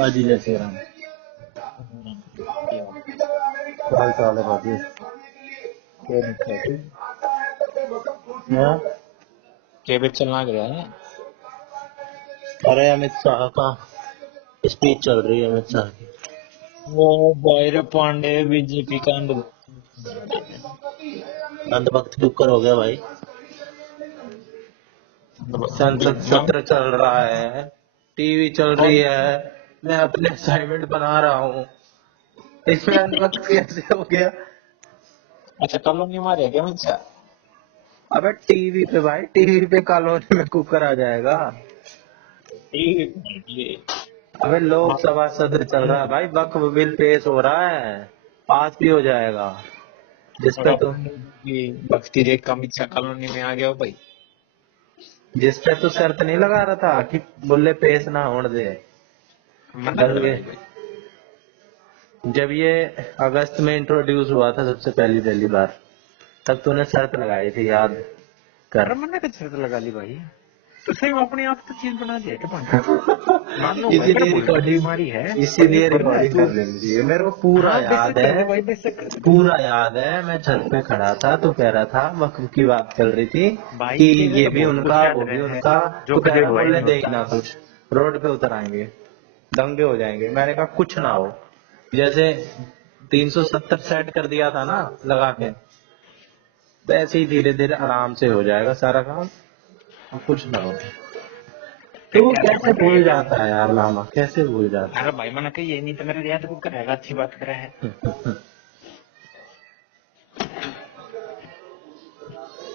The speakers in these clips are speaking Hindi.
बाजी जैसे राम। हाल चाल है बाजी? हाँ? के पे चलना गया है। अरे अमित शाह का स्पीच चल रही है, अमित शाह की। वो भैरव पांडे बीजेपी का अंधभक्त क्यों हो गया भाई? संसद सत्र चल रहा है, टीवी चल रही है, मैं अपने असाइनमेंट बना रहा हूँ, इसमें अंधभक्त कैसे हो गया? अच्छा कॉलोनी मारे क्या मुझे? अबे टीवी पे भाई, टीवी पे कॉलोनी में कुकर आ जाएगा। अबे लोकसभा सत्र चल रहा है भाई, वक्फ बिल पेश हो रहा है, पास भी हो जाएगा। जिसपे तो भक्ति रेख का मिच्छा कॉलोनी में आ गया हो भाई। जिसपे तो शर्त नहीं लगा रहा था कि बुल्ले पेश ना होने दे। दंगे जब ये अगस्त में इंट्रोड्यूस हुआ था सबसे पहली बार, तब तूने शर्त लगाई थी, याद कर। मैंने क्या शर्त लगा ली भाई? तो सही में अपने आप तो चीज बना दिया क्या? मान लो इसीलिए रिकॉर्डिंग बीमारी है, इसीलिए रिकॉर्डिंग कर लेनी चाहिए। मेरे को पूरा याद है, पूरा याद है। मैं छत पे खड़ा था, तो कह रहा था वक्फ की बात चल रही थी कि ये भी उनका वो भी उनका, तो कह रहा बोले देखना कुछ रोड पे उतर आएंगे, दंगे हो जाएंगे। मैंने कहा कुछ ना हो, जैसे 370 सेट कर दिया था ना लगा के, वैसे ही धीरे धीरे आराम से हो जाएगा सारा काम, कुछ ना हो। तो कैसे भूल जाता है यार लामा, कैसे भूल जाता है? अरे भाई मैंने कहा ये नहीं तो मेरे याद को करेगा, अच्छी बात कर रहा है।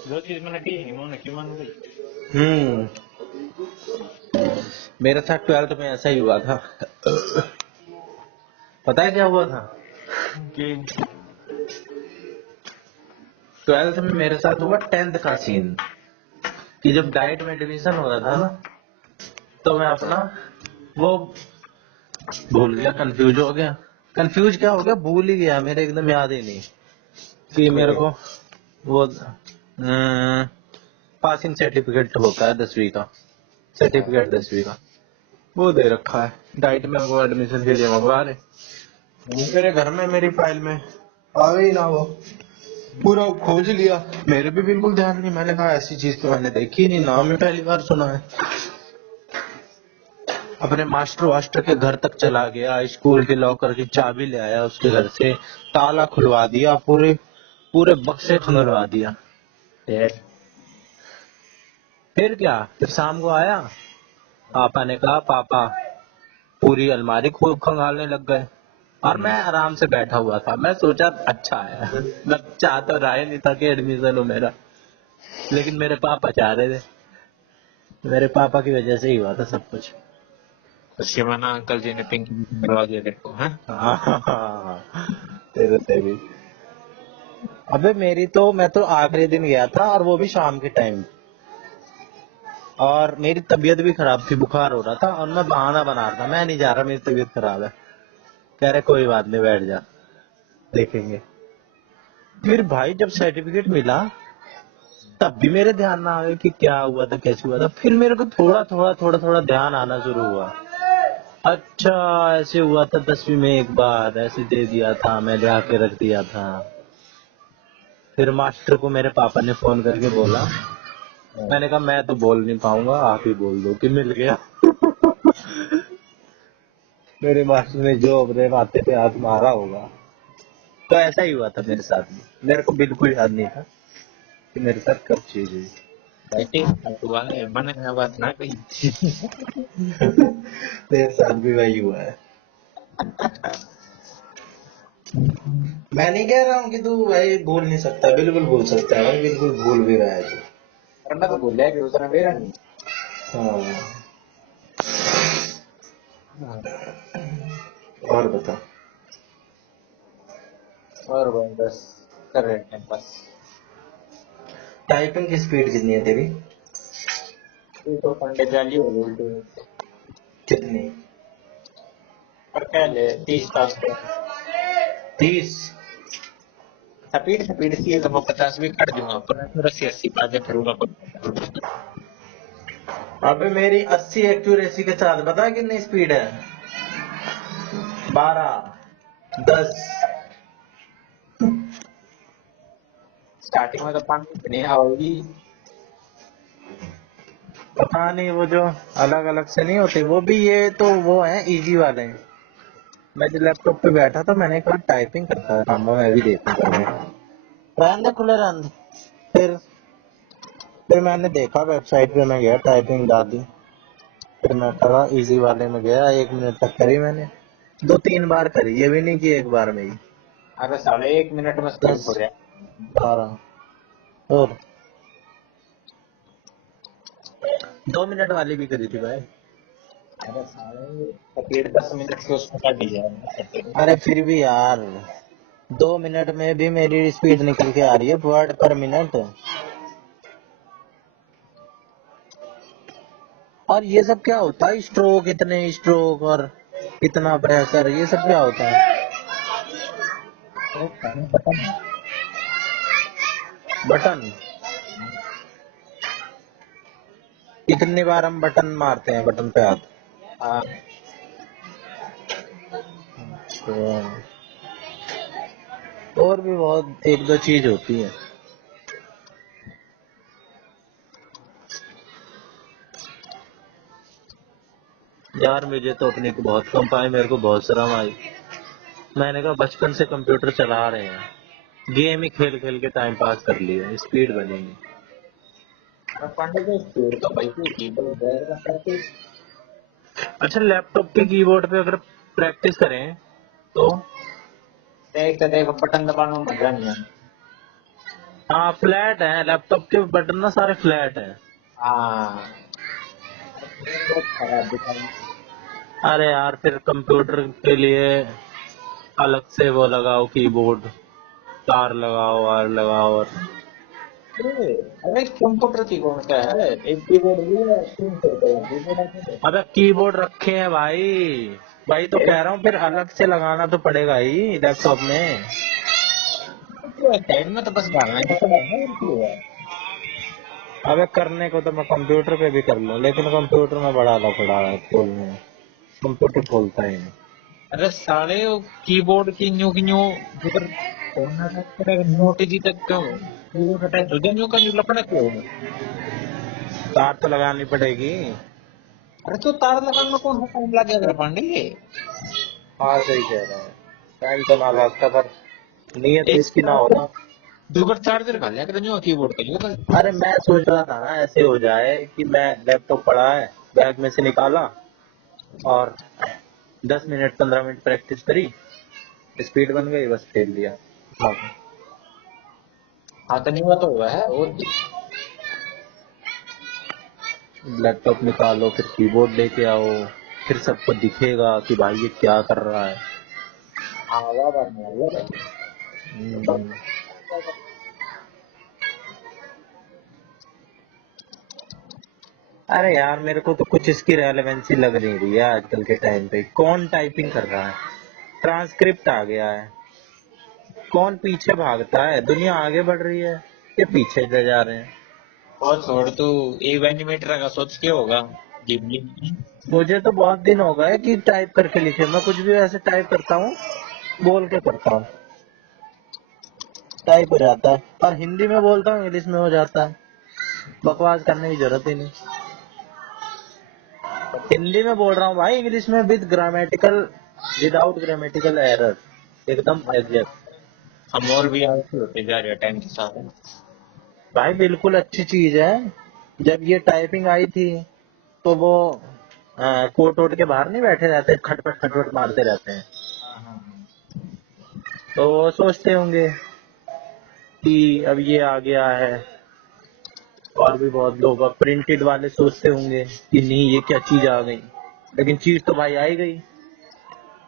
जो चीज मैंने की नहीं मैंने क्यों मान गई? मेरे साथ 12th में ऐसा ही हुआ था। पता है क्या हुआ था? 12th में मेरे साथ हुआ 10th का सीन, कि जब डाइट में एडमिशन हो रहा था ना, तो मैं अपना वो भूल गया, कंफ्यूज हो गया। कंफ्यूज क्या हो गया, भूल ही गया, मेरे एकदम याद ही नहीं कि मेरे को वो पासिंग सर्टिफिकेट होता है 10वीं का, सर्टिफिकेट 10वीं का, वो दे रखा है डाइट में, वो एडमिशन के लिए मंगवा रहे। मेरे घर में मेरी फाइल में आ गई ना, वो पूरा खोज लिया, मेरे भी बिल्कुल ध्यान नहीं। मैंने कहा ऐसी चीज तो मैंने देखी नहीं, नाम ही पहली बार सुना है। अपने मास्टर वास्टर के घर तक चला गया, स्कूल के लॉकर की चाबी ले आया उसके घर से, ताला खुलवा दिया, पूरे पूरे बक्से खुलवा दिया। फिर क्या, फिर शाम को आया, पापा ने कहा पापा पूरी अलमारी खूब खंगालने लग गए, और मैं आराम से बैठा हुआ था। मैं सोचा अच्छा है, मैं चाह तो रहा ही नहीं था कि एडमिशन हो मेरा, लेकिन मेरे पापा चाह रहे थे, मेरे पापा की वजह से ही हुआ था सब कुछ। शिवाना अंकल जी ने पिंक करवा दिया तेरे को, हैं? तेरे से भी। अबे मेरी तो, मैं तो आखिरी दिन गया था, और वो भी शाम के टाइम, और मेरी तबीयत भी खराब थी, बुखार हो रहा था, और मैं बहाना बना रहा था मैं नहीं जा रहा, मेरी तबीयत खराब है। कह रहे कोई बात नहीं बैठ जा, देखेंगे। फिर भाई जब सर्टिफिकेट मिला, तब भी मेरे ध्यान ना आया कि क्या हुआ था, कैसे हुआ था। फिर मेरे को थोड़ा ध्यान आना शुरू हुआ। अच्छा ऐसे हुआ था 10वीं में, एक बार ऐसे दे दिया था, मैं ले आके रख दिया था। फिर मास्टर को मेरे पापा ने फोन करके बोला, मैंने कहा मैं तो बोल नहीं पाऊंगा, आप ही बोल दो कि मिल गया। मेरे मास्टर ने जो अपने माथे पे हाथ मारा होगा। तो ऐसा ही हुआ था मेरे साथ में, मेरे को बिल्कुल याद नहीं था कि मेरे साथ कब चीज हुई। हुआ है मैंने बात ना कही। मेरे साथ भी वही हुआ है। मैं नहीं कह रहा हूँ कि तू भाई भूल नहीं सकता, बिल्कुल भूल सकता है भाई, बिल्कुल भूल भी रहा है तू। करना तो बोल कि उतना मेरा नहीं। हाँ, और बता। और भाई बस कर रहे टाइम पास। टाइपिंग की स्पीड कितनी है तेरी? तो फंडे जाली हो गई कितनी? पर पहले 30 टास्क 30? स्पीड स्पीड सी तो मैं 50 भी कर दूंगा, पर 80 पाजे करूंगा। अबे मेरी 80 एक्यूरेसी के साथ बता कितनी स्पीड है? 12, 10। स्टार्टिंग में तो 5 नहीं आओगी। पता नहीं वो जो अलग अलग से नहीं होते वो भी, ये तो वो है इजी वाले हैं। मैं जो लैपटॉप पे बैठा था मैंने कहा टाइपिंग करता है काम, मैं भी देखूंगा। रहने दे, खुले रहने दे। फिर मैंने देखा वेबसाइट पे, मैं गया टाइपिंग डाली, फिर मैं करा इजी वाले में गया, 1 मिनट तक करी मैंने। 2-3 बार करी, ये भी नहीं कि एक बार में ही। अरे साले 1 मिनट में स्पीड हो 10, रहा 12 और 2 मिनट वाली भी करी थी भाई। है। अरे साले स्पीड 10 मिनट से उसको कर दिया है। अरे फिर भी यार 2 मिनट में भी मेरी स्पीड निकल के आ रही है, वर्ड पर मिनट। और ये सब क्या होता है, स्ट्रोक, इतने स्ट्रोक और इतना प्रेशर, ये सब क्या होता है? तो साले बटन बटन, कितनी बार हम बटन मारते हैं, बटन पे हाथ? आ, अच्छा। और भी बहुत एक दो चीज होती है यार। मुझे तो अपने को बहुत कम पाए, मेरे को बहुत शर्म आई। मैंने कहा बचपन से कंप्यूटर चला रहे हैं, गेम ही खेल खेल के टाइम पास कर लिया, स्पीड बनेगी। पांडे को स्पीड तो भाई की कीबोर्ड वगैरह करके अच्छा, लैपटॉप के कीबोर्ड पे अगर प्रैक्टिस करें तो? देख बटन दबाना मजा नहीं है। हाँ, फ्लैट है लैपटॉप के बटन ना, सारे फ्लैट है। हाँ बहुत खराब दिखाई। अरे यार फिर कंप्यूटर के लिए अलग से वो लगाओ कीबोर्ड, तार लगाओ, वायर लगाओ। और अरे अरे कंप्यूटर की कौन सा है, एक कीबोर्ड भी है, 300 रुपए का कीबोर्ड आता है। अबे कीबोर्ड रखे हैं भाई, भाई तो कह रहा हूँ फिर अलग से लगाना तो पड़ेगा ही लैपटॉप में। साइड में तो बस डालना ही पड़ा है और क्या है। अबे करने को तो मैं कंप्यूटर पे भी कर लूँ, लेकिन कंप्यूटर में बड़ा लफड़ा है खोलने में, कंप्यूटर खोलता ही नहीं। अरे साले वो कीबोर्ड की न्यू अगर फोन अटैच करेगा न्यू ओटीजी तक क्यों कीबोर्ड अटैच हो जाए न्यू का न्यू लपड़ा क्यों होगा। तार तो लगानी पड़ेगी। अरे तो तार लगाने में कौन सा टाइम लगेगा पांडे। हाँ सही कह रहा है, टाइम तो ना लगता, पर नियत एक इसकी ना हो ना। दूसरा चार्जर खा लिया कर न्यू कीबोर्ड का न्यू का। अरे मैं सोच रहा था ना ऐसे हो जाए कि मैं लैपटॉप पड़ा है, बैग में से निकाला और 10 मिनट 15 मिनट प्रैक्टिस करी, स्पीड बन गई, बस खेल लिया। हाँ। हाँ तो न्यू तो हुआ है वो। लैपटॉप निकालो, फिर कीबोर्ड लेके आओ, फिर सबको दिखेगा कि भाई ये क्या कर रहा है। हाँ वाह बात नहीं है। हम्म। अरे यार मेरे को तो कुछ इसकी रेलेवेंसी लग नहीं रही है आजकल के टाइम पे। कौन टाइपिंग कर रहा है, ट्रांसक्रिप्ट आ गया है, कौन पीछे भागता है, दुनिया आगे बढ़ रही है, ये पीछे जा रहे हैं। और छोड़ तू एक एनिमेटर का सोच के होगा जिमनी। मुझे तो बहुत दिन हो गए कि टाइप करके लिखे, मैं कुछ भी ऐसे टाइप करता हूँ, बोल के करता हूँ, टाइप हो जाता है। और हिंदी में बोलता हूँ, इंग्लिश में हो जाता है, बकवास करने की जरूरत ही नहीं। हिंदी में बोल रहा हूँ भाई, इंग्लिश में with grammatical, without grammatical error, एकदम एग्जैक्ट। हम और भी आलसी होते जा रहे हैं टाइम के साथ। भाई बिल्कुल अच्छी चीज है। जब ये टाइपिंग आई थी तो वो कोट वोट के बाहर नहीं बैठे रहते, खटपट खटपट मारते रहते हैं, हाँ हाँ हाँ। तो वो सोचते होंगे कि अब ये आ गया है। और भी बहुत लोग अब प्रिंटेड वाले सोचते होंगे कि नहीं ये क्या चीज आ गई, लेकिन चीज तो भाई आई गई।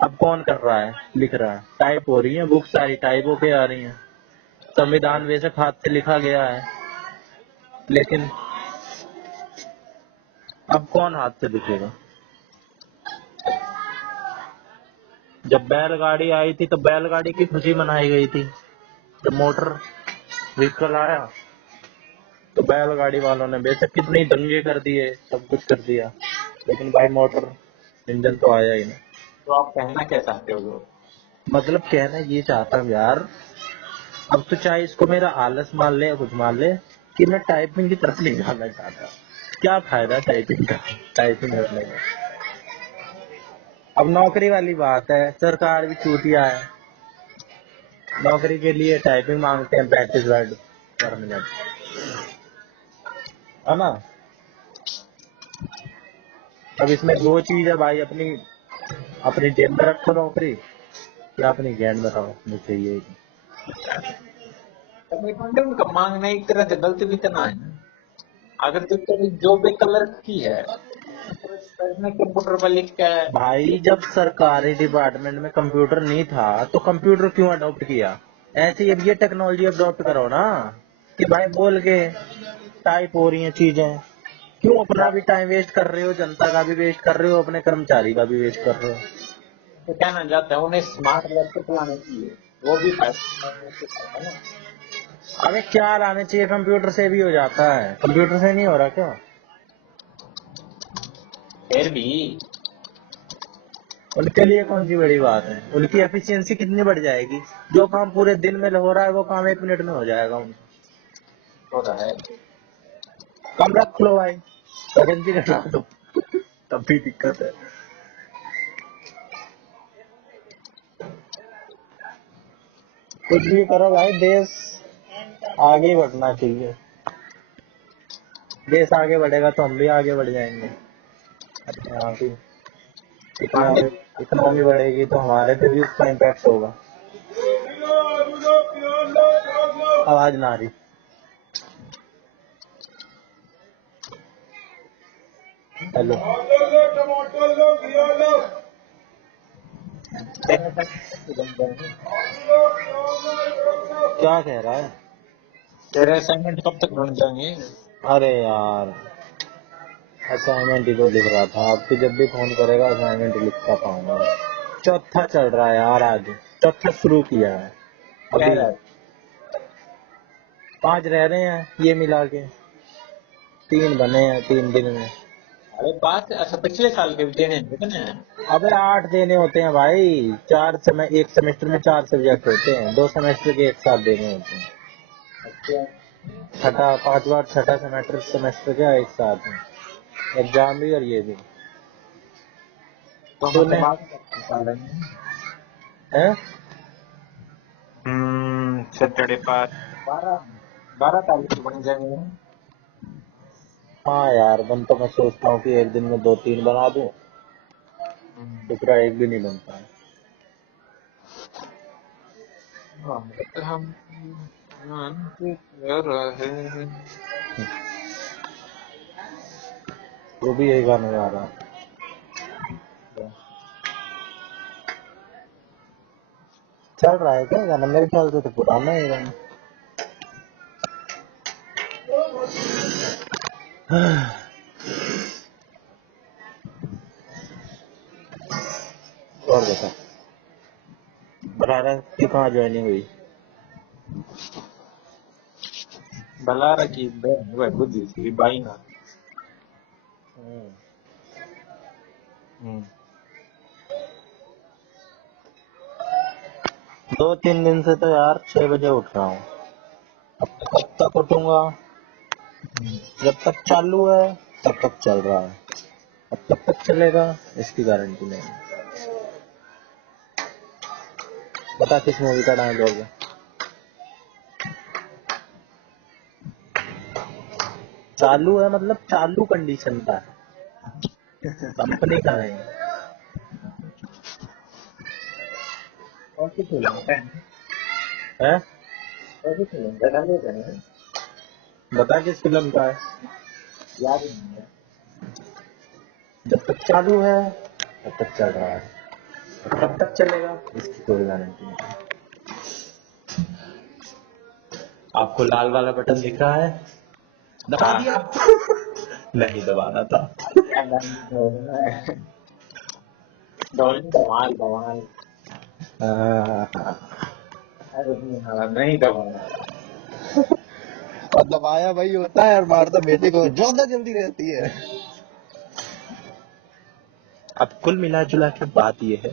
अब कौन कर रहा है, लिख रहा है, टाइप हो रही है, बुक सारी टाइप होके आ रही है। संविधान बेशक हाथ से लिखा गया है, लेकिन अब कौन हाथ से लिखेगा। जब बैलगाड़ी आई थी तो बैलगाड़ी की खुशी मनाई गई थी, जब मोटर व्हीकल आया तो बैलगाड़ी वालों ने बेशक कितने दंगे कर दिए, सब कुछ कर दिया, लेकिन भाई मोटर इंजन तो आया ही नहीं। तो आप कहना क्या चाहते हो? मतलब कहना ये चाहता हूँ यार, अब तो चाहे इसको मेरा आलस मान ले या कुछ मान ले कि मैं टाइपिंग की तरफ नहीं जाना चाहता। क्या फायदा टाइपिंग का, टाइपिंग करने का। अब नौकरी वाली बात है, सरकार भी चूतिया है, नौकरी के लिए टाइपिंग मांगते हैं 35 वर्ड पर मिनट, है ना। अब इसमें दो चीज है भाई, अपनी अपनी जेब में रखो नौकरी या अपनी गेंद में रखो, मुझे ये कमिटमेंट उनका मांगना एक तरह से गलत भी तो ना है ना। अगर तो तेरी जॉब एक कलर की है तो इसमें कंप्यूटर पर लिख के भाई, जब सरकारी डिपार्टमेंट में कंप्यूटर नहीं था तो कंप्यूटर क्यों अडॉप्ट किया। ऐसे ही अब ये टेक्नोलॉजी अडॉप्ट करो ना, कि भाई बोल के टाइप हो रही हैं चीजें, क्यों अपना भी टाइम वेस्ट कर रहे हो, जनता का भी वेस्ट कर रहे हो, अपने कर्मचारी का भी वेस्ट कर रहे हो। तो कहना चाहते हैं उन्हें स्मार्ट लैपटॉप लाने चाहिए, वो भी पैसा है ना। अबे क्या लाने चाहिए, कंप्यूटर से भी हो जाता है, कंप्यूटर से नहीं हो रहा क्या। फिर भी उनके लिए कौन सी बड़ी बात है, उनकी एफिशिएंसी कितनी बढ़ जाएगी, जो काम पूरे दिन में हो रहा है वो काम 1 मिनट में हो जाएगा उनका। हो रहा है। कम रख लो भाई, करेंसी घटा दो, तब भी दिक्कत है। कुछ भी करो भाई, देश आगे बढ़ना चाहिए, देश आगे बढ़ेगा तो हम भी आगे बढ़ जाएंगे। अपने आप ही इकोनॉमी इकोनॉमी बढ़ेगी तो हमारे पे भी उसका इम्पैक्ट होगा। आवाज ना आ रही। हेलो, क्या कह रहा है। तेरे असाइनमेंट कब तक बन जाएंगे? अरे यार, असाइनमेंट ही तो लिख रहा था, अब तो जब भी फोन करेगा असाइनमेंट लिखता पाऊंगा। चौथा चल रहा है यार, आज चौथा शुरू किया है कह अभी। रहा है। 5 रह रहे हैं ये मिला के, 3 बने हैं 3 दिन में। अरे बात अच्छा पिछले साल के भी देने हैं कितने हैं? अबे 8 देने होते हैं भाई, एक सेमेस्टर में 4 सब्जेक्ट होते हैं, 2 सेमेस्टर के एक साथ देने होते हैं। अच्छा। छठा 5वां छठा सेमेस्टर सेमेस्टर क्या एक साथ है, एग्जाम भी और ये भी। तो तूने मतलब बात निकाल लेंगे। है। सैटरडे पास 12 तारीख को बन जाएंगे। हाँ यार, बन तो मैं सोचता हूँ कि एक दिन में 2-3 बना दूं, दूसरा एक भी नहीं बनता है। हाँ, तो हम कर रहे हैं। वो भी यही गाने गा रहा है। चल रहा है क्या गाना, मेरे ख्याल से तो पुराना है ये गाना। और बता, बरारा की कहाँ ज्वाइनिंग हुई। बलारा की वह बुद्धि थी बाई ना। हम्म। 2-3 दिन से तो यार 6 बजे उठ रहा हूँ, अब कब तक उठूंगा, जब तक चालू है तब तक चल रहा है, अब कब तक चलेगा इसकी गारंटी नहीं है। बता किस मूवी का डायलॉग है। चालू है मतलब चालू कंडीशन का है, कंपनी का नहीं कैसे खेलेंगे? है। कैसे खेलेंगे डाले करेंगे? बता किस फिल्म का है। याद ही नहीं है। जब तक चालू है तब तक चल रहा है, कब तक चलेगा इसकी कोई गारंटी नहीं। आपको लाल वाला बटन दिख रहा है, दबा दिया। नहीं दबाना था। धमाल धमाल। अरे नहीं दबाना। और दबाया वही होता है और मारता बेटे को, ज्यादा जल्दी रहती है। अब कुल मिला जुला के बात ये है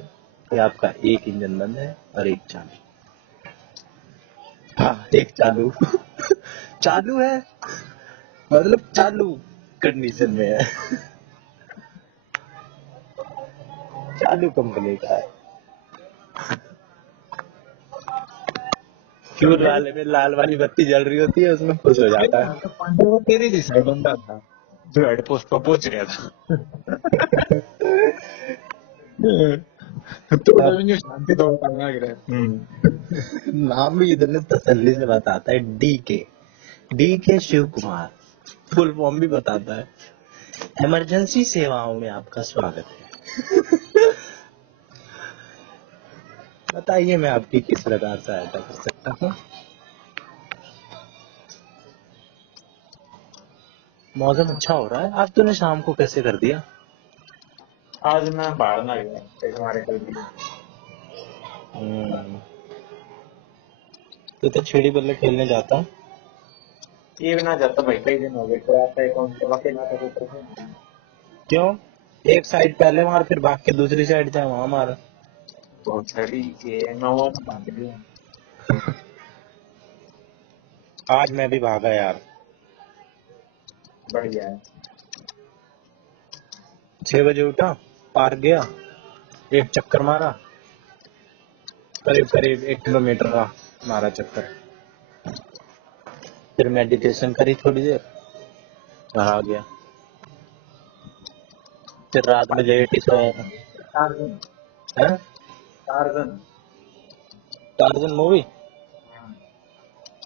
कि आपका एक इंजन बंद है और एक चालू। हाँ, एक चालू चालू है, मतलब चालू कंडीशन में है। चालू कंपनी का है। फ्यूल मेरे वाले में लाल वाली बत्ती जल रही होती है, उसमें खुश हो मेरे जाता यहाँ तो पांडे वो तेरी दिशा बंदा था जो हेड पोस्ट पर पहुंच गया था। है। तो अब रेवेन्यू शांति दौड़ करना गिरा। नाम भी इतने तसल्ली से बताता है, डी के शिव कुमार, फुल फॉर्म भी बताता है। इमरजेंसी सेवाओं में आपका स्वागत है। बताइए मैं आपकी किस प्रकार सहायता कर सकता हूँ। मौसम अच्छा हो रहा है। आज तूने शाम को कैसे कर दिया? आज मैं बाहर ना गया एक हमारे कल भी। हम्म, तू तो चिड़ी बल्ले खेलने जाता। ये भी ना जाता भाई, कई दिन हो गए तो आता है कौन से वाकई ना तो क्यों? एक साइड पहले मार, फिर भाग के दूसरी साइड जाए वहां मार। बहुत सारी ये नवा बांध दिया। आज मैं भी भागा यार। बढ़िया है। 6 बजे उठा, पार्क गया, एक चक्कर मारा, करीब करीब 1 किलोमीटर का मारा चक्कर। फिर मेडिटेशन करी थोड़ी देर, घर आ गया। फिर रात में लेट ही सोया था। टार्जन। हैं? टार्जन। टार्जन मूवी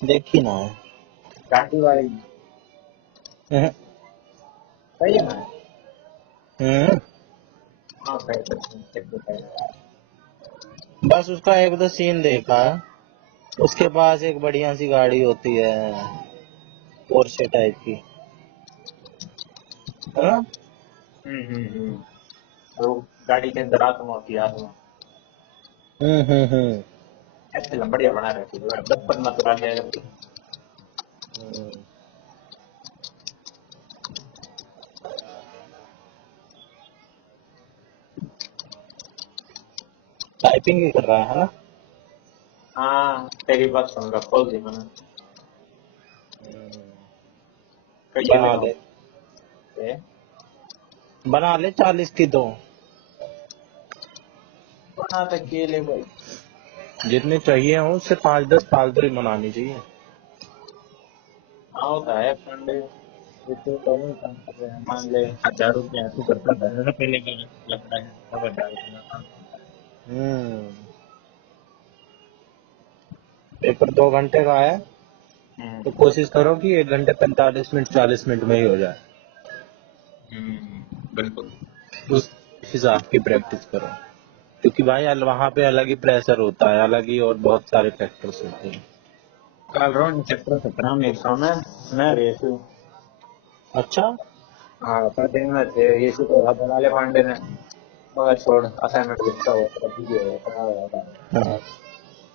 देखी ना है। घाटी वाली। हम्म, सही है ना। हम्म, हाँ सही है। बस उसका एक दो सीन देखा। उसके पास एक बढ़िया सी गाड़ी होती है, पोर्शे टाइप की, है ना? हम्म। तो गाड़ी के अंदर आत्मा होती है, आत्मा। हम्म। ऐसे बढ़िया बना रहती है, बचपन में तो आ गया करती। हम्म। टाइपिंग ही कर रहा है ना? हाँ तेरी बात सुन रहा, खोल दी मैंने। कई बना दिन हो ले, गए। बना ले 40 की तो। बना तो केले भाई। जितने चाहिए हो उससे 5-10 फालतू ही बनानी चाहिए। हाँ होता है फंड। जैसे तो वही काम कर रहे हैं, मान ले 1000 रुपया तू करता था पहले का लगता है, अब 1000 रुपया काम। हम्म, पेपर 2 घंटे का है, तो कोशिश करो कि 1 घंटे 45 मिनट 40 मिनट में ही हो जाए। बिल्कुल। उस हिसाब की प्रैक्टिस करो, क्योंकि भाई वहां पे अलग ही प्रेशर होता है, अलग ही और बहुत सारे फैक्टर्स होते हैं। कल रोन चैप्टर 17 में एग्जाम है। मैं रेसू। अच्छा। हाँ पर दिन में थे ये शुक्र था बना ले पांडे ने। मगर छोड़, असाइनमेंट लिखता हुआ तो अभी भी होगा, पढ़ा हुआ हाँ।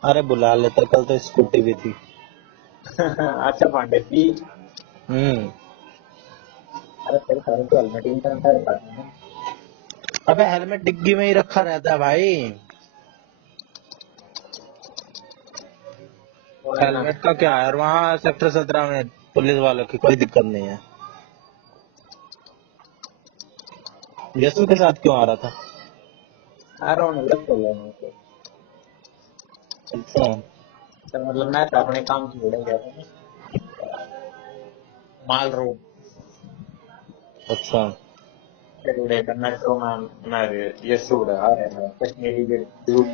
अरे बुला लेते, कल तो स्कूटी भी थी। था। अच्छा पांडे की। हम्म। अरे तेरे कारण तो हेलमेट ही नहीं था ना। अबे हेलमेट डिग्गी में ही रखा रहता है भाई। कोई ना। हेलमेट का क्या है, और वहाँ सेक्टर 17 में पुलिस वालों की कोई दिक्कत नहीं है। यशु के साथ क्यों आ रहा था? आ रहा हूँ लग तो गया मुझे। अच्छा। तो मतलब मैं तो अपने काम से जुड़ गया था ना। माल रोड अच्छा। से जुड़े था मेट्रो में। मैं ये सूट आ रहा है कश्मीरी के दूर।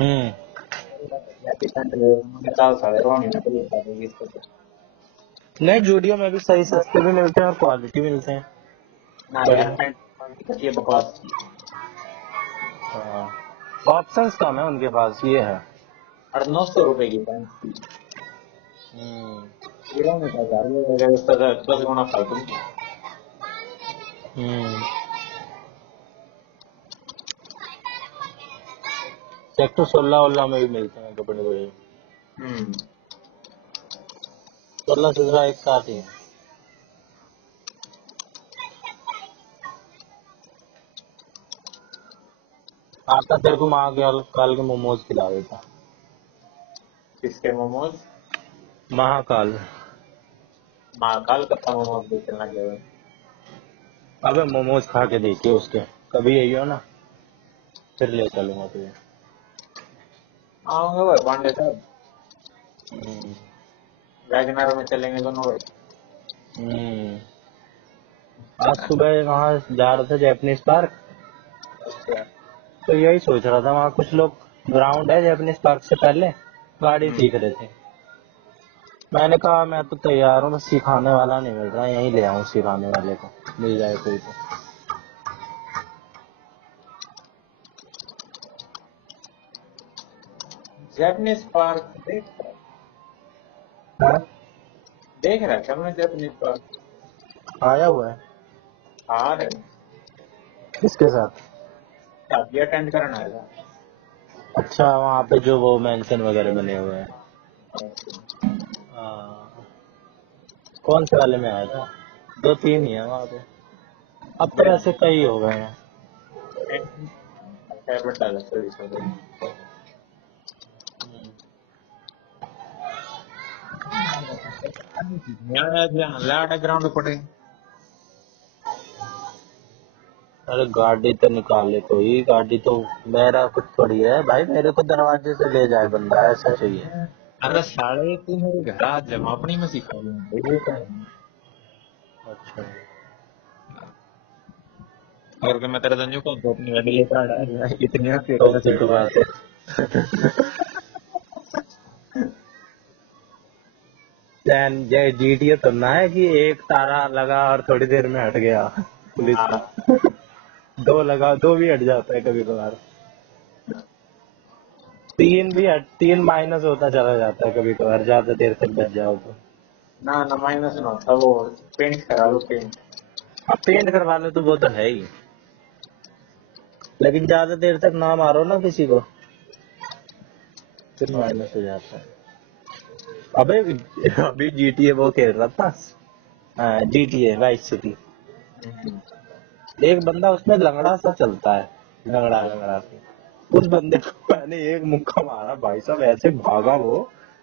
हम्म। बताओ साढ़े रोनी में पुलिस आ गई इसको तो। नहीं, जूडियो में भी सही सस्ते भी मिलते हैं और क्वालिटी मिलते हैं। ना यार बढ़िया। पैंट ये बकवास। हाँ, ऑप्शंस कम है उनके पास, ये है। और 900 रुपए की पैंट थी। हम्म। हीरो में था 1000 उसका 10 गुना फालतू में। हम्म। सेक्टर 16 में भी मिलते हैं कपड़े वही। हम्म। 16 17 एक साथ ही है। आता तेरे को माँ कल के मोमोज खिला देता। किसके मोमोज? महाकाल। महाकाल का मोमोज बेचने लगे हुए। अबे मोमोज खा के देखिए उसके, कभी यही हो ना फिर ले चलूंगा तुझे। आऊंगा भाई पांडे साहब, हम्म, वैगनर में चलेंगे दोनों भाई। हम्म। आज सुबह वहाँ जा रहे थे जैपनीज पार्क, अच्छा। तो यही सोच रहा था वहाँ कुछ लोग, ग्राउंड है जैपनीज पार्क से पहले, गाड़ी हम्म। सीख रहे थे। मैंने कहा मैं तो तैयार हूँ, बस सिखाने वाला नहीं मिल रहा, यहीं ले आऊँ सिखाने वाले को, मिल जाए कोई तो। जैपनीज पार्क हाँ? देख रहा है क्या मैं जैपनीज पार्क? आया हुआ है। हाँ रे, किसके साथ? शादी अटेंड करना है। अच्छा, वहाँ पे जो वो मेंशन वगैरह बने हुए हैं। हाँ। कौन से वाले में आया था? 2-3 ही है वहाँ पे, अब तो मैं ऐसे कई हो गए हैं। अच्छा बता सॉरी सॉरी। यहाँ लाड़ा ग्राउंड पड़े। अरे गाड़ी तो निकाले कोई, गाड़ी तो मेरा कुछ थोड़ी है भाई, मेरे को दरवाजे से ले जाए बंदा, ऐसा चाहिए। अरे साले तू मेरे घर आ जा, मैं अपनी में सिखा दूंगा। अच्छा, और मैं तेरा दंजू को तो अपनी गाड़ी लेकर आ रहा है इतनी आती तो है फिर तो बात है। प्लान ये जीटीए करना है कि एक तारा लगा और थोड़ी देर में हट गया पुलिस का। हाँ। दो लगा, दो भी हट जाता है कभी कभार, तीन भी हट, तीन माइनस होता चला जाता है कभी कभार, ज्यादा देर तक बच जाओ तो। ना ना माइनस ना था वो, पेंट करा लो पेंट। अब पेंट करवा लो तो वो तो है ही, लेकिन ज्यादा देर तक ना मारो ना किसी को, फिर माइनस हो जाता है। अबे अभी जीटीए वो खेल रहा था, जीटीए वाइस सिटी, एक बंदा उसमें लंगड़ा सा चलता है, लंगड़ा लंगड़ा सा, उस बंदे को मैंने एक मुक्का मारा भाई साहब, ऐसे भागा वो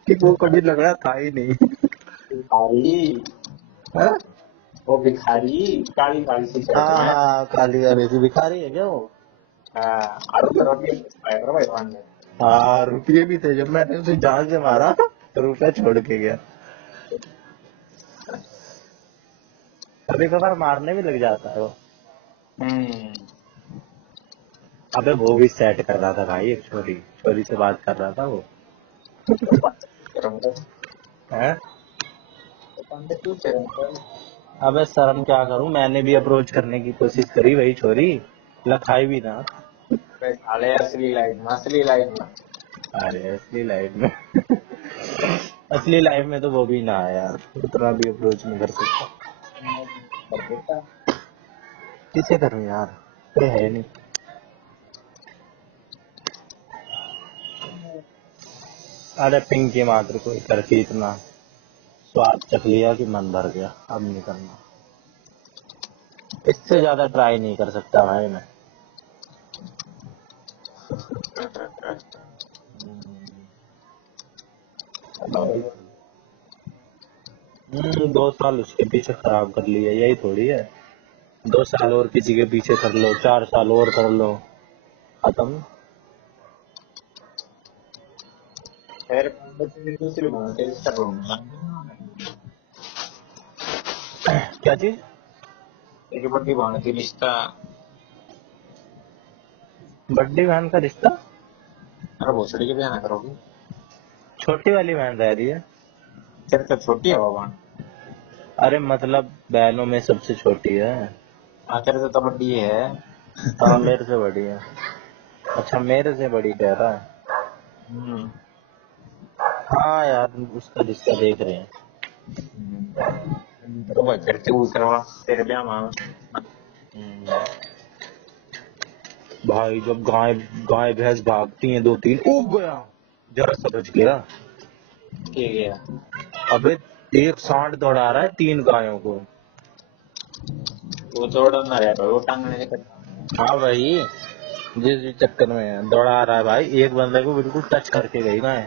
कि वो कभी लंगड़ा था ही नहीं। भिखारी, हाँ वो भिखारी, काली काली सी शर्ट हाँ में। हाँ, काली वाली सी भिखारी है क्या वो? हाँ, आलू का रोटी खाएगा भाई पांडे। हाँ, रुपये भी थे, जब मैंने उसे जान से मारा तो रुपया छोड़ के गया। कभी कभार मारने भी लग जाता है वो। हम्म। अबे वो भी सेट कर रहा था भाई, एक छोरी छोरी से बात कर रहा था वो। करूंगा है? तो पांडे क्यों करूंगा? अबे शर्म क्या करूं, मैंने भी अप्रोच करने की कोशिश करी, वही छोरी लखाई भी ना। साले असली लाइफ में अरे असली लाइफ में असली लाइफ में तो वो भी ना है यार, उतना भी अप्रोच नहीं कर सकता। कर देता। किसे करूं यार, कोई है नहीं। अरे पिंकी मात्र कोई करके इतना स्वाद चख लिया कि मन भर गया, अब नहीं करना, इससे ज्यादा ट्राई नहीं कर सकता भाई मैं। भाई 2 साल उसके पीछे खराब कर लिए, यही थोड़ी है। 2 साल और किसी के पीछे कर लो, 4 साल और कर लो, खत्म। फिर दूसरी बात है इसका ढूंढना। क्या चीज? एक बड़ी बहन की रिश्ता। बड्डी बहन का रिश्ता? अरे भोसड़ी के बयान करोगी? छोटी वाली बहन रह रही है? तेरे से छोटी है वो बहन। अरे मतलब बहनों में सबसे छोटी है। हाँ तेरे से तो बड़ी है। हाँ मेरे से बड़ी है। अच्छा मेरे से बड़ी कह रहा है। हम्म। हाँ यार, उसका रिश्ता देख रहे हैं। तो भाई फिर से पूछ रहा तेरे ब्याह में। हम्म, भाई जब गाय गाय भैंस भागती हैं 2-3, उग गया, जरा समझ गया। के गया। अबे एक सांड दौड़ा रहा है 3 गायों को। वो दौड़ना रहा है वो टांगने से हाँ भाई, जिस चक्कर में दौड़ा रहा है भाई, एक बंदे को बिल्कुल टच करके गई ना है।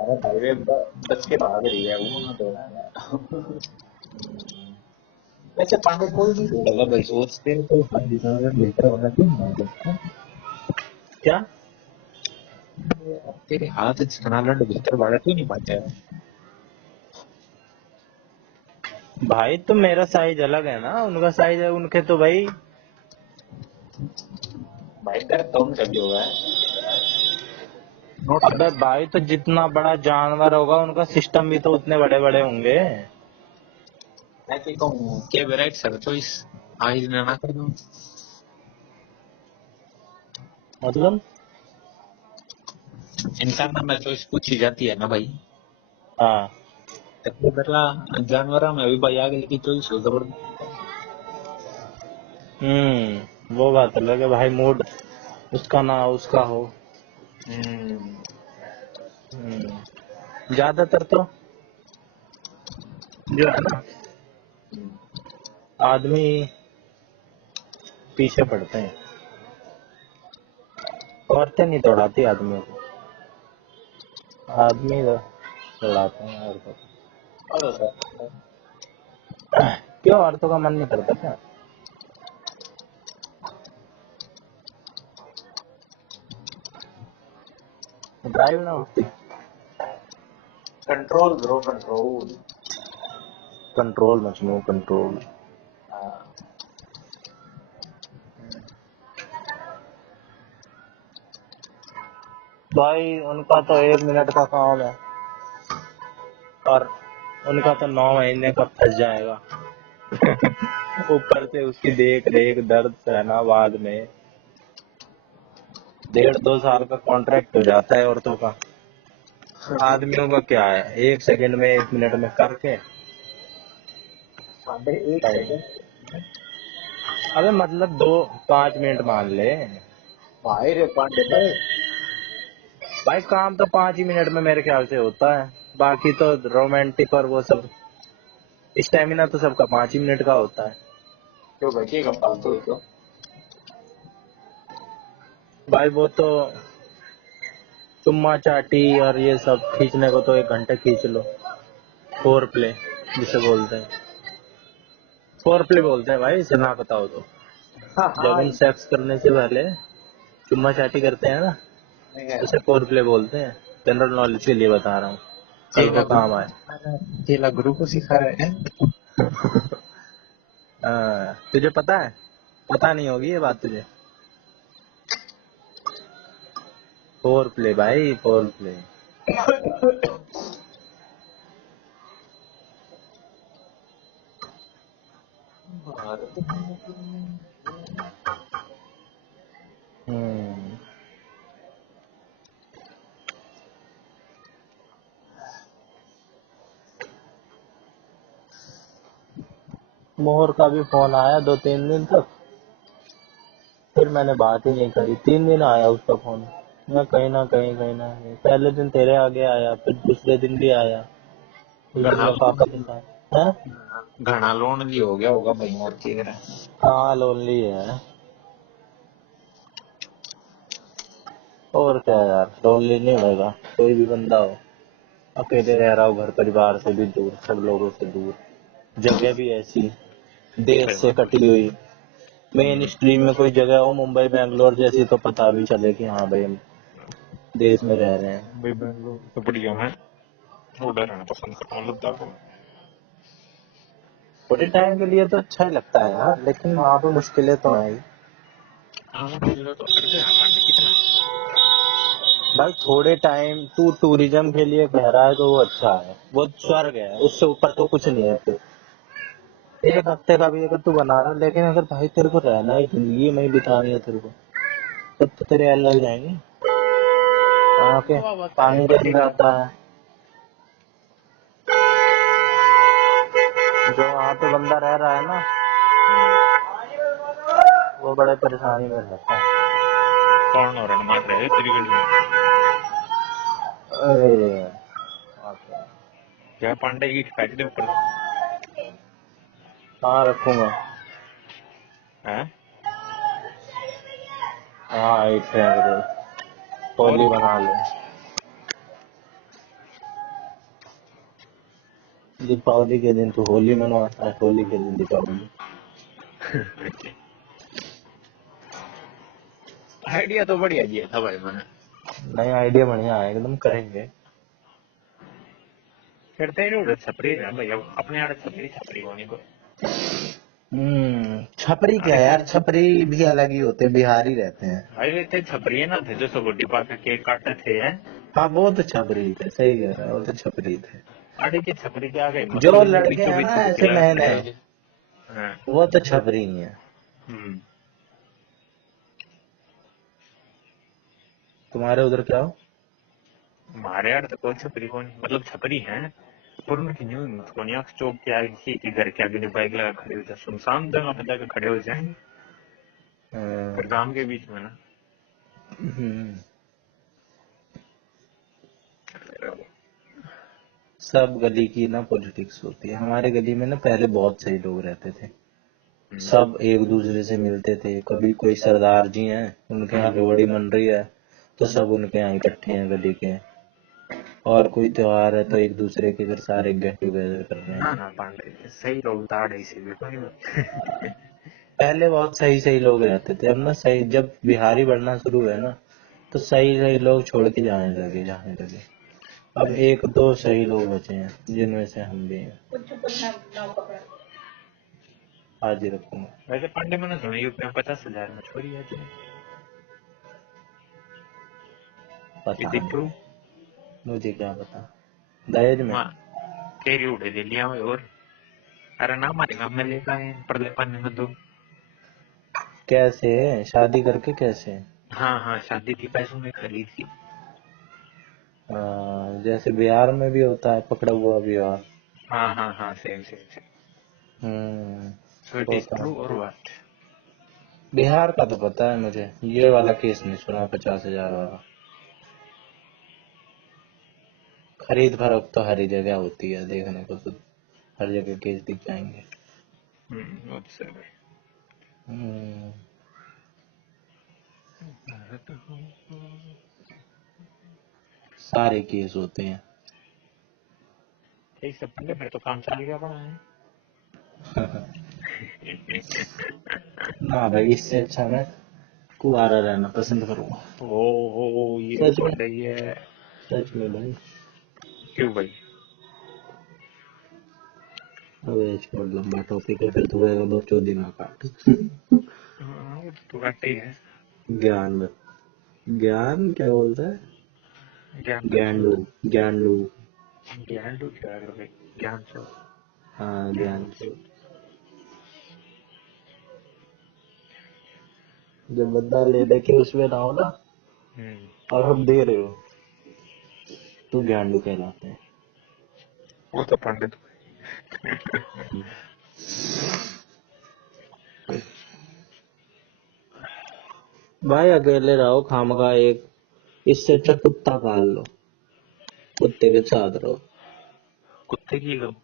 अरे हाईवे बच के भाग रही है वो ना दौड़ा है। वैसे पांडे कोई नहीं दौड़ेगा भाई, सोचते हैं कोई हाथ दिशा में बेहतर होना क्यों नहीं दौड़ता? क्या तेरे हाथ नालंड बेहतर वाला क्यों नहीं पाता है? भाई, तो मेरा साइज अलग है ना, उनका साइज है, उनके तो भाई। भाई तेरा कौन सा भी होगा है? नोट अबे भाई, तो जितना बड़ा जानवर होगा उनका सिस्टम भी तो उतने बड़े बड़े होंगे। मैं कि कहूँ क्या वेराइट सर चॉइस आज ना कर दूं। मतलब। इंसान में चॉइस पूछी जाती है ना भाई। हाँ। तो बदला जानवर में भी भाई आगे की चॉइस हो जबरदस्त। वो बात अलग है भाई, मूड उसका ना उसका हो। हम्म। ज्यादातर तो जो है ना, आदमी पीछे पड़ते हैं, औरतें नहीं दौड़ाती आदमियों को, आदमी दौड़ाते हैं औरतों और सर को। क्यों, औरतों का मन नहीं करता क्या? ड्राइव ना होती। Control bro control. Control Majnu control. भाई उनका तो 1 मिनट का काम है, और उनका तो 9 महीने का फंस जाएगा। ऊपर से उसकी देख रेख, दर्द सहना, बाद में 1.5-2 साल का कॉन्ट्रैक्ट हो जाता है औरतों का। आदमियों का क्या है, 1 सेकंड में 1 मिनट में करके। साढ़े एक टाइम। सेकंड अबे मतलब 2-5 मिनट मान ले। भाई रे पांडे भाई। भाई काम तो 5 ही मिनट में मेरे ख्याल से होता है, बाकी तो रोमांटिक और वो सब, स्टेमिना तो सबका 5 ही मिनट का होता है। क्यों भाई की कम फालतू है क्यों? भाई वो तो चुम्मा चाटी और ये सब खींचने को तो 1 घंटे खींच लो। फोर प्ले जिसे बोलते हैं, फोर प्ले बोलते हैं भाई, इसे ना बताओ तो। हाँ जब हाँ। हम सेक्स करने से पहले चुम्मा चाटी करते हैं ना, उसे फोर प्ले बोलते हैं। जनरल नॉलेज के लिए बता रहा हूँ, कल चेला को गुरु काम को आए। सिखा रहा है, चेला गुरु को सिखा रहे हैं। तुझे पता है? पता नहीं होगी ये बात तुझे। फोर प्ले भाई, फोर प्ले। भारत हम्म मोहर का भी फोन आया 2-3 दिन तक, फिर मैंने बात ही नहीं करी। 3 दिन आया उसका फोन, मैं कहीं ना कहीं कहीं ना कहीं, पहले दिन तेरे आगे आया, फिर दूसरे दिन भी आया, उस दिन घना वापस था। हैं? घना लोनली हो गया होगा भाई और की करें। हाँ, लोनली है। और क्या यार, लोनली नहीं होगा कोई भी बंदा हो। अकेले रह रहा हो, घर परिवार से भी दूर, सब लोगों से दूर, जगह भी ऐसी, देश से कटी हुई। मेन स्ट्रीम में कोई जगह हो मुंबई बेंगलोर जैसी, तो पता भी चले कि हाँ भाई हम देश में रह रहे हैं। भाई बेंगलोर तो बढ़िया मैं उधर रहना पसंद करता हूँ लद्दाख में। थोड़े टाइम के लिए तो अच्छा ही लगता है यार, लेकिन वहाँ पे मुश्किलें तो हैं ही। हाँ मेरा तो हट गया हट कितना। भाई थोड़े टाइम तू टूरिज्म के लिए कह रहा है तो वो अच्छा है, वो स्वर्ग है, उससे ऊपर तो कुछ नहीं है। फिर 1 हफ्ते का भी अगर तू बना रहा है, लेकिन अगर भाई तेरे को रहना है, जिंदगी में ही बितानी है तेरे को, तब तो तेरे एल लग जाएंगे। वहाँ के पानी कैसी रहता है, जो वहाँ पे बंदा रह रहा है ना, वो बड़े परेशानी में रहता है। कौन हॉर्न मार रहे है तेरी गली में? अरे क्या पांडे की फेंक दे ऊपर? हाँ, रखूंगा। हैं? हाँ एक फेंक दो, होली और बना लो। दीपावली के दिन तो होली मनवाता है, होली के दिन दीपावली। आइडिया तो बढ़िया दिया था भाई मैंने। नया आइडिया बढ़िया है, एकदम करेंगे। करते ही उधर छपरी है भाई, अब अपने आड़े छपरी छपरी होने को। छपरी क्या अरे है यार, कौन छपरी भी अलग ही होते हैं, बिहारी रहते हैं। भाई, वे थे छपरी है ना थे जो सब डिब्बा का केक काटते थे हैं। हाँ वो तो छपरी थे, सही कह रहा है, वो तो छपरी थे। अरे के छपरी के आगे जो मतलब इनमें लड़के बीचों हैं बीच ना से ऐसे खिला नए खड़े नए, हो गए। हाँ। वो तो छपरी ही है। हम्म। तुम्हारे उधर क्या हो? हमारे यार तो कोई छपरी को नहीं, मतलब छपरी है पर उनकी न्यू सोनिया चौक के आगे किसी के घर के आगे बाइक लगा खड़े हो जाए, सुनसान जगह पे जाकर खड़े हो जाएंगे। फिर अ, गांव के बीच में ना। हम्म, सब गली की ना पॉलिटिक्स होती है। हमारे गली में ना पहले बहुत सही लोग रहते थे, हम्म। सब एक दूसरे से मिलते थे। कभी कोई सरदार जी हैं, उनके यहाँ लोहड़ी मन रही है तो सब उनके यहाँ इकट्ठे हैं गली के। और कोई त्योहार है तो एक दूसरे के घर सारे गेट टुगेदर कर रहे ना हैं। ना पांडे सही लोग ताड़ इसी भी कोई नहीं। पहले बहुत सही सही लोग रहते थे, अब ना सही जब बिहारी बढ़ना शुरू हुआ ना तो सही सही लोग छोड़ के जाने लगे। अब एक दो सही लोग बचे हैं, जिनमें से हम भी हैं। आज ही रखूंगा। वैसे पांडे मैंने सुना यूपी में 50,000 में छोरी है थी। पता इज इट नहीं, ट्रू? मुझे क्या पता। दहेज में? माँ केरी उड़े दे लिया हुआ और अरे ना हमारे गाँव में लेकर आए पर्दे पानी में तो। कैसे? शादी करके कैसे? हाँ हाँ शादी थी पैसों में खरीद थी। जैसे बिहार में भी होता है पकड़ा हुआ विवाह। हाँ हाँ हाँ same same same. Hmm, so it is होता है। ट्रू और व्हाट? बिहार का तो पता है मुझे, ये वाला केस नहीं सुना 50,000 वाला। खरीद फरोख्त तो हर ही जगह होती है, देखने को तो हर जगह केस दिख जाएंगे। वो तो सही है। हम्म, सारे केस होते हैं। ठीक है पंडित, मेरे तो काम चल गया बड़ा है। ना भाई, इससे अच्छा मैं कुंवारा रहना पसंद करूंगा। ओ ये सच में, बात है ये। सच में भाई। क्यों भाई? अबे छोड़, लंबा टॉपिक है, फिर तो गएगा बकचोदी ना काट। हाँ वो तो बात ही है। ज्ञान में, ज्ञान क्या बोलता है? ज्ञान ज्ञान बच्चू। लू, ज्ञान लू। ज्ञान लू क्या है भाई? ज्ञान से हाँ ज्ञान ज्ञान से। से। जब बदला ले लेके उसमें ना हो ना, और हम दे रहे हो, तो ज्ञान लू कहलाते हैं। वो तो पंडित। भाई अकेले रहो खामखा, एक इससे अच्छा कुत्ता पाल लो, कुत्ते के साथ रहो। कुत्ते की गम।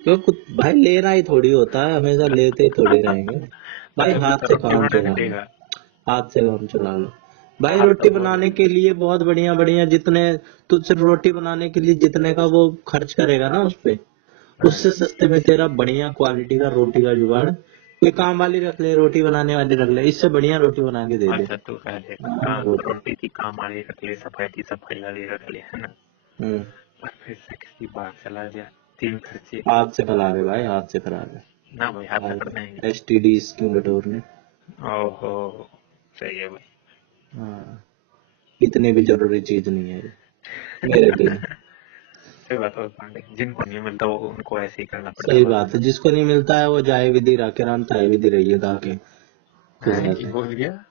क्यों भाई, लेना ही थोड़ी होता है, हमेशा लेते ही थोड़ी रहेंगे। भाई अरे वो हाथ तो से रोटी काम बना के चला लो, देगा। हाथ से काम चला लो। भाई हाथ तो रोटी बहुत बनाने के लिए बहुत बढ़िया बढ़िया, जितने तुझ सिर्फ रोटी बनाने के लिए जितने का वो खर्च करेगा ना उस पे, हाँ। उससे सस्ते में तेरा बढ़िया क्वालिटी का रोटी का जुगाड़ कोई काम वाली रख ले, रोटी बनाने वाली रख ले, इससे बढ़िया रोटी बना के दे दे। अच्छा तू कह दे हाँ, काम रोटी की काम वाली रख ले, सफाई की सफाई वाली रख ले, है ना? हम्म, और फिर सेक्स की बात चला गया, 3 खर्चे। हाथ से फैला रहे भाई, हाथ से फैला ना भाई हाथ से कर रहे। देंगे। STDs क्यों बटोरने। ओहो सही है भाई। हाँ, इतनी भी जरूरी चीज नहीं है ये, मेरे लिए। सही बात है पांडे, जिनको नहीं मिलता वो उनको ऐसे ही करना पड़ता सही है बस। बात है, जिसको नहीं मिलता है वो जाहे विधि राखे राम ताहे विधि रहिए ताके खुश हैं कि रहते हैं। बोल गया।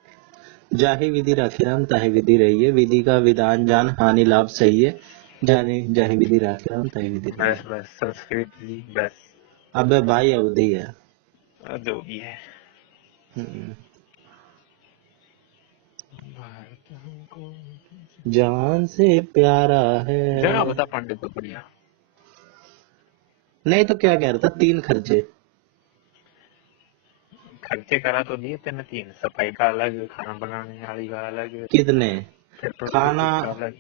जाहे विधि राखे राम ताहे विधि रहिए, विधि का विधान जान हानि लाभ सही है, जाने जाहे विधि राखे राम ताहे विधि रहिए। बस बस संस्कृत जी बस। अबे भाई अवधि है। जो भी है। हम्म, भारत हमको। जान से प्यारा जगह है। बता पांडे को बढ़िया। नहीं तो क्या कह रहा था, 3 खर्चे। खर्चे करा तो दिए थे ना 3, सफाई का अलग, खाना बनाने वाली का अलग, कितने? फिर खाना, प्रोटीन का अलग।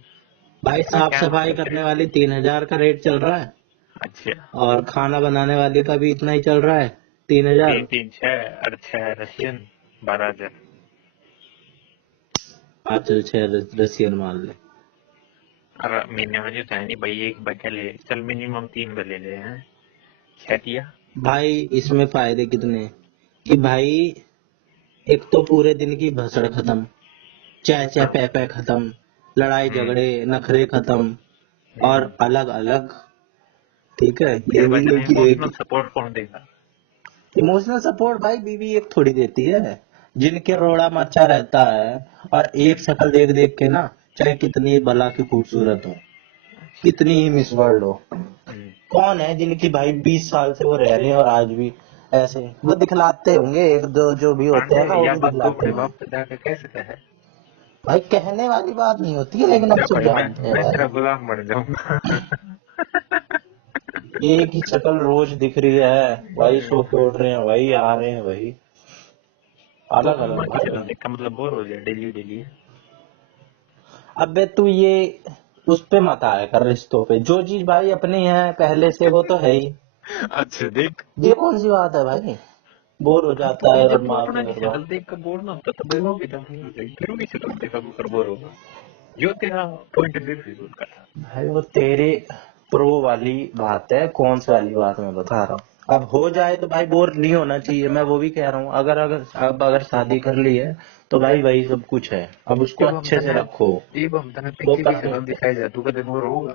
भाई हाँ साफ क्या सफाई मतलब करने वाली 3,000 का रेट चल रहा है, अच्छा, और खाना बनाने वाली का भी इतना ही चल रहा है, 3,000। 3 3 6 और 6 रशियन, 12,000। 5 से 6 रसियन मान ले। और महीने में जो है नहीं भाई, एक बचा ले चल, मिनिमम 3 ले ले हैं, 6 भाई इसमें फायदे कितने, कि भाई एक तो पूरे दिन की भसड़ खत्म, चह चह पह पह खत्म, लड़ाई झगड़े नखरे खत्म, और अलग अलग। ठीक है, ये फिर भी बचने नहीं कि एक इमोशनल सपोर्ट कौन देगा? इमोशनल सपोर्ट भाई बीवी एक थोड़ी देती है, जिनके रोड़ा मचा रहता है, और एक शक्ल देख देख के ना, चाहे कितनी भला की खूबसूरत हो, कितनी ही मिस वर्ल्ड हो, हम्म, कौन है जिनकी भाई 20 साल से वो रह रहे हैं और आज भी ऐसे वो दिखलाते होंगे, एक दो जो भी होते हैं पांडे ना वो या भी बात तो दिखलाते अपने होंगे। बाप से जाके कह सकता है। भाई कहने वाली बात नहीं होती है, लेकिन हम क्या सब भाई, जानते हैं मैं भाई। तेरा गुलाम बन जाऊंगा। एक ही शक्ल रोज दिख रही है भाई, सो के उठ रहे हैं भाई, आ रहे हैं भाई, तो अलग माँ अलग की भाई। शक्ल देख का मतलब बोर हो जाए डेली डेली। अबे तू ये उस पे मत आया कर, रिश्तों पे, जो चीज भाई अपनी है पहले से वो तो है ही। अच्छा देख, ये कौन सी बात है भाई, बोर हो हाँ जाता तो है और जब तू माँ अपना पे की हर बार। शक्ल देख कर बोर ना होता तो बेरों की तरफ नहीं हो जाएगी, बेरों की शक्ल देखा कर बोर होगा। जो तेरा पॉइंट ऑफ व्यू का था। भाई वो तेरे प्रो वाली बात है, कौन सी वाली बात मैं बता रहा हूँ। अब हो जाए तो भाई बोर नहीं होना चाहिए, मैं वो भी कह रहा हूँ। अगर अगर अब अगर शादी कर ली है तो भाई वही सब कुछ है, अब उसको जब हम अच्छे से तने रखो। जब हम तने वो पिंकी की शक्ल परफेक्ट, दिखाई जाए तू कदे बोर होगा?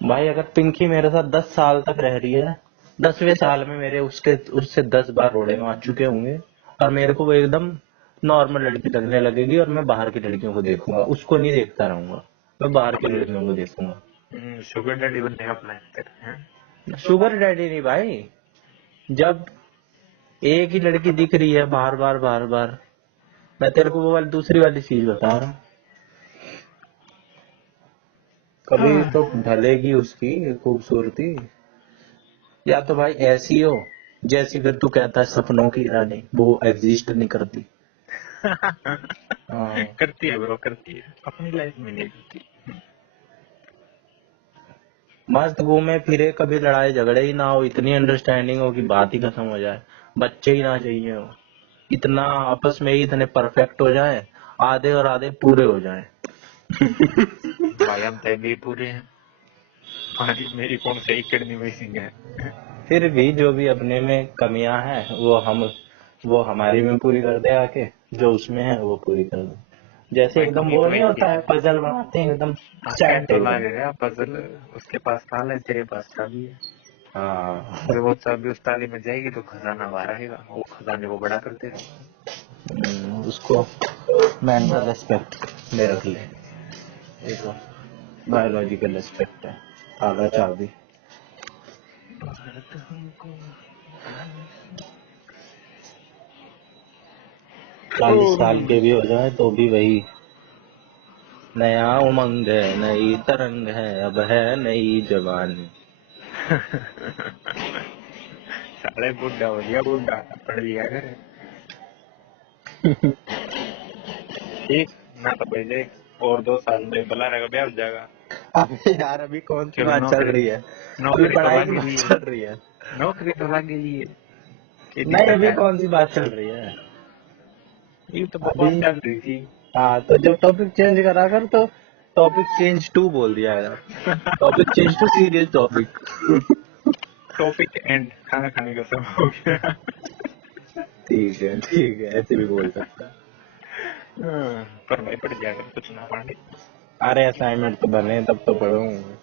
भाई अगर पिंकी मेरे साथ 10 साल तक रह रही है, 10वें साल में मेरे उसके उससे 10 बार रोड़े मार चुके होंगे, और मेरे को वो एकदम नॉर्मल लड़की लगने लगेगी, और मैं बाहर की लड़कियों को देखूंगा, उसको नहीं देखता रहूंगा, मैं बाहर की लड़कियों को देखूंगा। शुगर डैडी बनने का प्लान कर हैं? शुगर डैडी नहीं भाई, जब एक ही लड़की दिख रही है बार बार बार बार, मैं तेरे को वो वाली दूसरी वाली चीज बता रहा हूँ, कभी तो ढलेगी उसकी खूबसूरती, या तो भाई ऐसी हो जैसी फिर तू कहता है सपनों की रानी, वो एग्जिस्ट नहीं करती। हाँ, करती है ब्रो, करती है, अपनी लाइफ में नहीं करती। मस्त घूमे फिरे, कभी लड़ाई झगड़े ही ना हो, इतनी अंडरस्टैंडिंग हो कि बात ही खत्म हो जाए, बच्चे ही ना चाहिए हो, इतना आपस में ही इतने परफेक्ट हो जाए, आधे और आधे पूरे हो जाए। भाई हम तय भी पूरे हैं, हमारी मेरी कौन सी एक किडनी मिसिंग है? फिर भी जो भी अपने में कमियां हैं वो हमारी में पूरी कर दे आके, जो उसमें है वो पूरी कर दे। जैसे भाई एकदम कमी वो तो नहीं एक ही होता है। है, पजल बनाते हैं एकदम हाँ कह सेट तो एकदम। लगेगा पजल, उसके पास ताला है तेरे पास चाबी है। हाँ। जब वो चाबी उस ताले में जाएगी तो खजाना बाहर आएगा, वो खजाने को बड़ा करते रहेगा। उसको मेंटल एस्पेक्ट में रख ले, देखो बायोलॉजिकल एस्पेक्ट है, ताला चाबी। भारत हमको 40 साल के भी हो जाए तो भी वही, नया उमंग है, नई तरंग है, अब है नई जवानी। साले बुढ़ा हो गया, बुढ़ा पढ़ लिया कर। ठीक ना तो पहले और 2 साल में बला रहेगा, ब्याह हो जाएगा। अबे यार अभी कौन सी क्योंकि बात चल नौकरी रही है, अभी नौकरी तो पढ़ाई की लग बात गई है, चल रही है। नौकरी तो लग गई है, ये नहीं दिक्कत अभी है। कौन सी बात चल रही है ये तो अभी। बकवास चल रही थी। हाँ तो जब टॉपिक चेंज करा कर तो टॉपिक चेंज टू बोल दिया यार, topic change to serious topic. Topic and, खाना खाने का समय हो गया। ठीक है ऐसे भी बोल सकता है। पर भाई पढ़ जाकर कुछ ना पांडे। अरे असाइनमेंट तो बने तब तो पढ़ूंगा।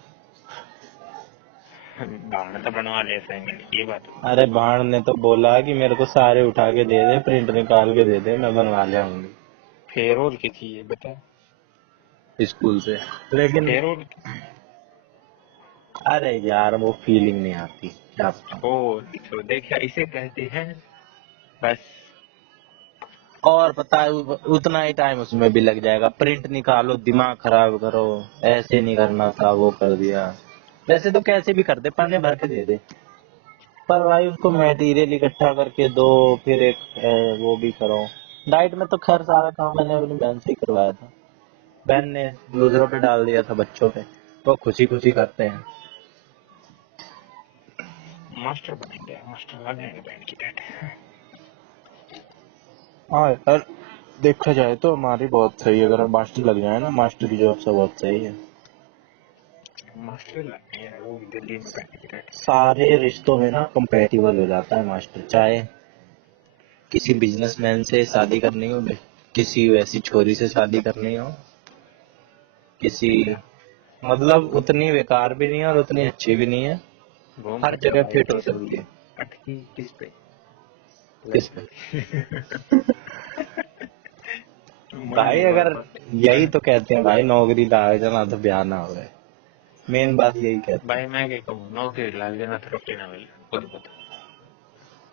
गाना तो बनवा ले असाइनमेंट, ये बात हो। अरे बाण ने तो बोला कि मेरे को सारे उठा के दे दे, प्रिंट निकाल के दे दे, मैं बनवा ले आऊंगी फेयर और की थी ये बता, स्कूल से, लेकिन फेयर और। अरे यार वो फीलिंग नहीं आती क्या बताऊं। ओ तो देखा, इसे कहते हैं बस। और पता है उतना ही टाइम उसमें भी लग जाएगा, प्रिंट निकालो, दिमाग खराब करो, ऐसे नहीं करना था वो कर दिया। वैसे तो कैसे भी कर दे, पन्ने भर के दे दे। पर भाई उसको मटेरियल इकट्ठा करके दो, फिर एक वो भी करो। डाइट में तो खैर सारा काम मैंने अपनी बहन से ही करवाया था। बहन ने यूजरों पे डाल दिया था, बच्चों पे, तो खुशी खुशी करते हैं। मास्टर बनेंगे, मास्टर लग जाएंगे बैंड की डेट। हाँ यार, देखा जाए तो हमारी बहुत सही है, अगर हम मास्टर लग जाए ना, मास्टर की जॉब से बहुत सही है। मास्टर लग गए वो भी दिल्ली में बैंड की डेट। सारे रिश्तों में ना कंपेटिबल हो जाता है मास्टर। चाहे किसी बिजनेसमैन से शादी करनी हो, किसी वैसी छोरी से शादी करनी हो, किसी, मतलब उतनी बेकार भी नहीं है और उतनी अच्छी भी नहीं है, घूम हर सकते जगह भाई फिट हो किस सकती है। अटकी किस पे किस पे? मान भाई गए अगर बात। यही तो कहते हैं भाई, नौकरी लाग जाना तो ब्याह ना हो। मेन बात यही कहते भाई मैं क्या कहूँ, नौकरी लग जाना तो रोटी ना मिले खुद बता। हैं।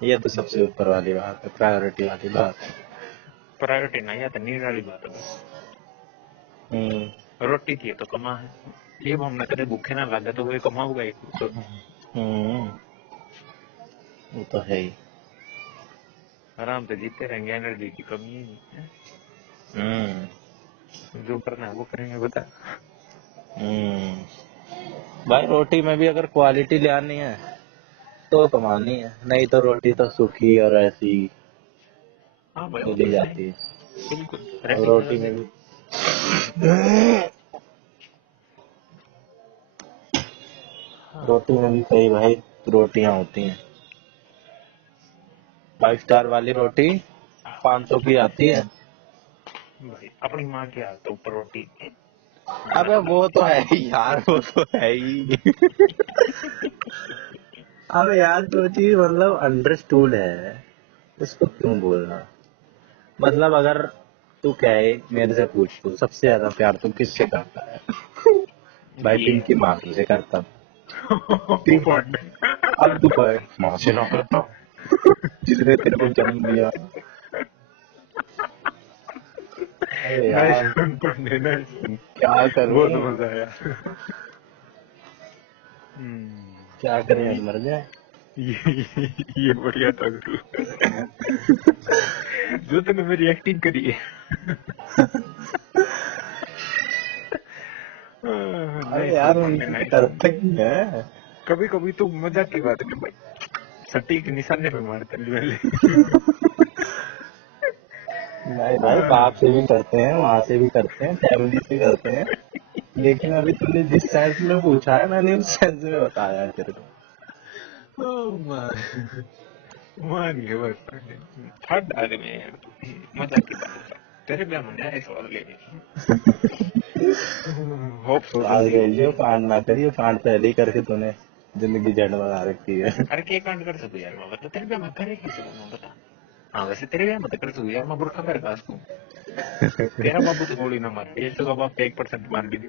ये तो सबसे ऊपर वाली बात है, प्रायोरिटी वाली बात है। प्रायोरिटी नहीं है तो नीड वाली बात है बस। हम्म। रोटी थी तो कमा है, ये हमने कदे भूखे ना लगे तो वही कमाऊंगा एक तो। हम्म, वो तो है ही। आराम से जीते रहेंगे, एनर्जी की कमी ही नहीं है। हम्म। जो करना है वो करेंगे बता। हम्म। भाई रोटी में भी अगर क्वालिटी ले आनी है तो कमानी है, नहीं तो रोटी तो सूखी और ऐसी हाँ भाई वो मिल ही तो है जाती है। बिल्कुल और रेडी रोटी बदल में दे। भी रोटी में भी कई भाई रोटियां होती हैं। 5 स्टार वाली रोटी 500 की आती है। भाई अपनी माँ के हाथ तो ऊपर रोटी अबे मस्त वो लगती तो है ही यार, वो तो है ही। अब यार जो चीज मतलब अंडरस्टूड है, उसको क्यों बोलना। मतलब अगर तू कहे, मेरे से पूछ, तू सबसे ज्यादा प्यार तू किससे करता है? है भाई ये। पिंकी माँ से करता हूँ। ठीक है, अब तू कहे माँ से ना करता हूँ, जिसने तेरे को जन्म दिया। अरे नाइस यार पढ़ने नाइस। क्या करूं, बहुत मजा आया। क्या करें, अब मर जाए। ये बढ़िया था गुरु। जो तूने मेरी एक्टिंग करी है। अरे नाइस यार पढ़ने उनकी नाइस। करते ही है। कभी कभी तो मजाक की बात नहीं भाई, सटीक निशाने पे मारते हैं पहले। नहीं भाई, बाप से भी करते हैं, माँ से भी करते हैं, फैमिली से करते हैं। लेकिन अभी तूने जिस सेंस में पूछा है, मैंने उस सेंस में बताया है तेरे को। मान गए बस पढ़ने। थर्ड आदमी है यार तू, मजाक की बात बता। तेरे ब्याह में नया सवाल लेने होप सो आज जल्दी हो। गई कांड ना करिए, कांड पहले ही करके तूने जिंदगी झंड लगा रखी है। अरे क्या कांड कर सकूं यार मैं बता, तेरे ब्याह में करे कैसे मैं बता। हाँ वैसे तेरे ब्याह में तो कर सकूं यार, मैं बुरखा मेरे पास हूँ। तेरा बाबू तो गोली ना मार, ये तो बाप 1% मार भी दी।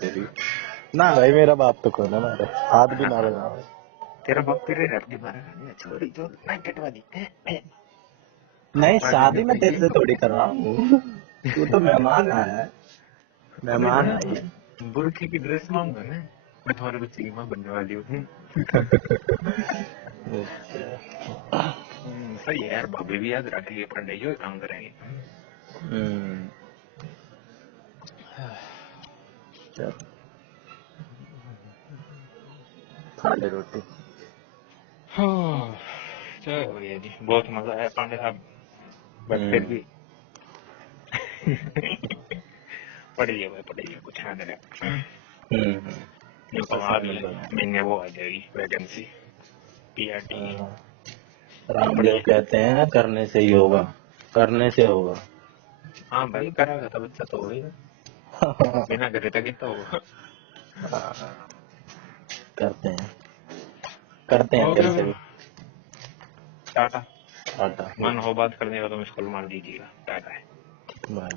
तेरी ना भाई, मेरा बाप तो कौन है, मेरे हाथ भी हाँ ना हाँ, लगा। तेरा बाप तेरे घर की मारेगा नहीं, छोरी जो ना कटवा दी। नहीं, आगे शादी मैं तेरे बताइए। से थोड़ी कर रहा हूँ, तू तो मेहमान आया है। अरे मेहमान मैं आई है। बुरखे की ड्रेस मांगूंगा ना, मैं तुम्हारे बच्चे की माँ बनने वाली हूँ। सही है यार, भाभी भी याद रखेंगे, पढ़ने जो काम करेंगे। हम्म। चल, खा ले रोटी। हाँ, चलो भैया जी बहुत मजा आया पांडे साहब, बट फिर हम्म। भी पढ़िए भाई पढ़िए, कुछ याद रहे। हम्म। ये तो सब अगले नंबर। महीने वो आ जाएगी वैकेंसी, पीआरटी की। रामदेव पढ़िए। कहते हैं करने से ही होगा, करने से होगा। हाँ भाई करेगा तो बच्चा तो होगा, बिना करे तो कितना होगा। करते हैं, करते हैं ओके तेरे से ब्रो, भी। टाटा। टाटा। मन हो बात करने का तो मिस कॉल मार दीजिएगा। टाटा। बाय।